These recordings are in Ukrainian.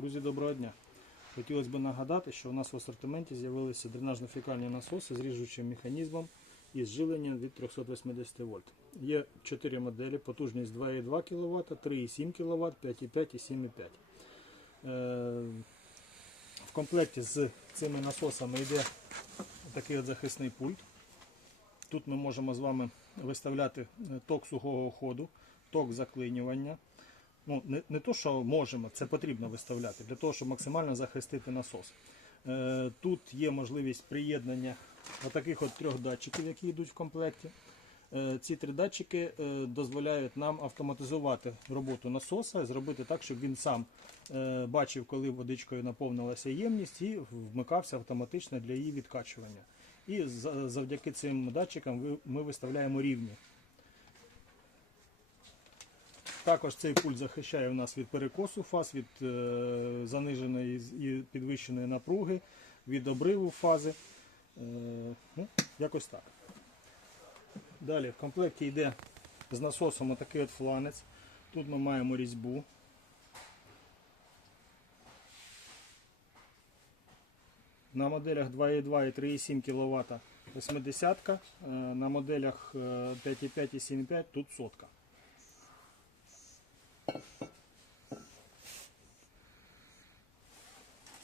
Друзі, доброго дня. Хотілося б нагадати, що у нас в асортименті з'явилися дренажно-фекальні насоси з ріжучим механізмом і з від 380 вольт. Є 4 моделі, потужність 2,2 кВт, 3,7 кВт, 5,5 і 7,5. Е, В комплекті з цими насосами йде такий от захисний пульт. Тут ми можемо з вами виставляти е, ток сухого ходу, ток заклинювання. Ну, не, не то, що можемо, це потрібно виставляти для того, щоб максимально захистити насос. Е, тут є можливість приєднання отаких от трьох датчиків, які йдуть в комплекті. Е, ці три датчики е, дозволяють нам автоматизувати роботу насоса, зробити так, щоб він сам е, бачив, коли водичкою наповнилася ємність, і вмикався автоматично для її відкачування. І завдяки цим датчикам ми виставляємо рівні. Також цей пульт захищає у нас від перекосу фаз, від е, заниженої і підвищеної напруги, від обриву фази. Е, ну, якось так. Далі в комплекті йде з насосом отакий от фланець. Тут ми маємо різьбу. На моделях 2,2 і 3,7 кВт 80 е, на моделях е, 5,5 і 7,5 тут сотка.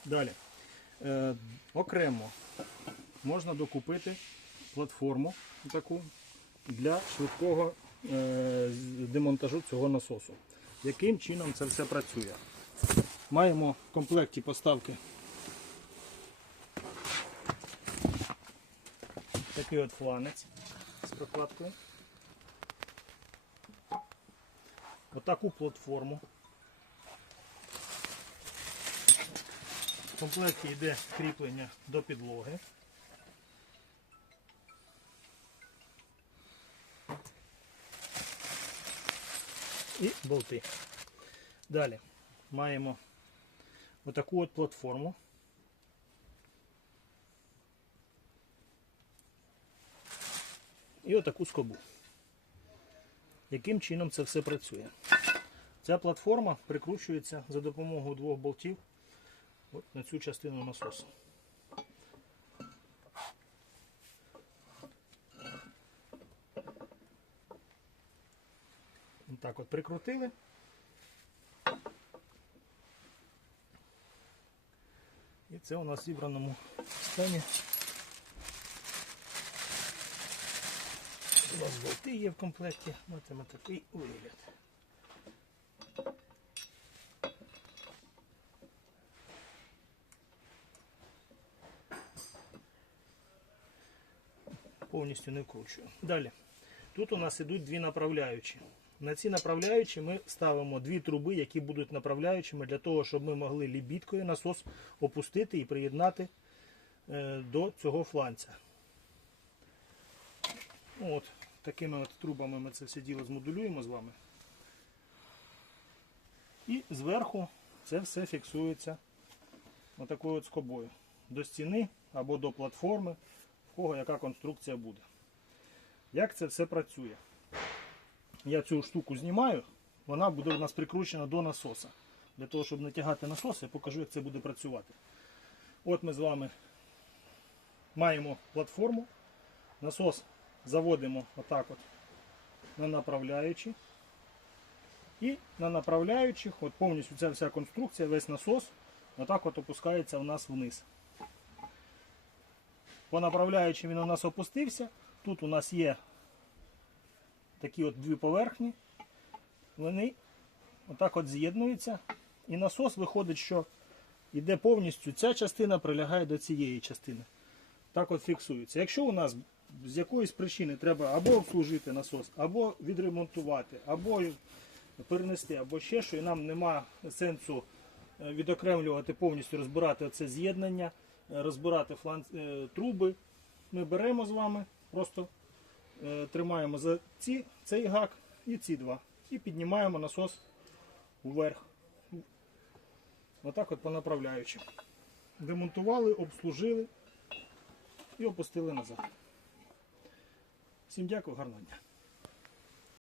Далі. Е, окремо можна докупити платформу таку для швидкого е, демонтажу цього насосу. Яким чином це все працює? Маємо в комплекті поставки такий от фланець з прокладкою. Отаку платформу. В комплекті йде кріплення до підлоги. І болти. Далі маємо отаку от платформу. І отаку скобу. Яким чином це все працює? Ця платформа прикручується за допомогою двох болтів от на цю частину насосу. Так от прикрутили. І це у нас в зібраному стані. У нас болти є в комплекті, матиме такий вигляд. Повністю не вкручую. Далі. Тут у нас ідуть дві направляючі. На ці направляючі ми ставимо дві труби, які будуть направляючими для того, щоб ми могли лібідкою насос опустити і приєднати е, до цього фланця. Ну, От, такими от трубами ми це все діло змодулюємо з вами. І зверху це все фіксується отакою от скобою. До стіни або до платформи, кого яка конструкція буде. Як це все працює? Я цю штуку знімаю, вона буде у нас прикручена до насоса. Для того, щоб натягати насос, я покажу, як це буде працювати. От ми з вами маємо платформу. Насос заводимо отак от на направляючі. І на направляючих, от повністю ця вся конструкція, весь насос, отак от опускається у нас вниз. По направляючим він у нас опустився. Тут у нас є такі от дві поверхні. Вони отак от з'єднуються. І насос виходить, що йде повністю ця частина прилягає до цієї частини. Так от фіксується. Якщо у нас з якоїсь причини треба або обслужити насос, або відремонтувати, або перенести, або ще що, і нам нема сенсу е, відокремлювати повністю, розбирати це з'єднання, розбирати фланц, е, труби. Ми беремо з вами, просто е, тримаємо за ці, цей гак і ці два. І піднімаємо насос вверх. Отак от по направляючим. Демонтували, обслужили і опустили назад. Всім дякую, гарного дня.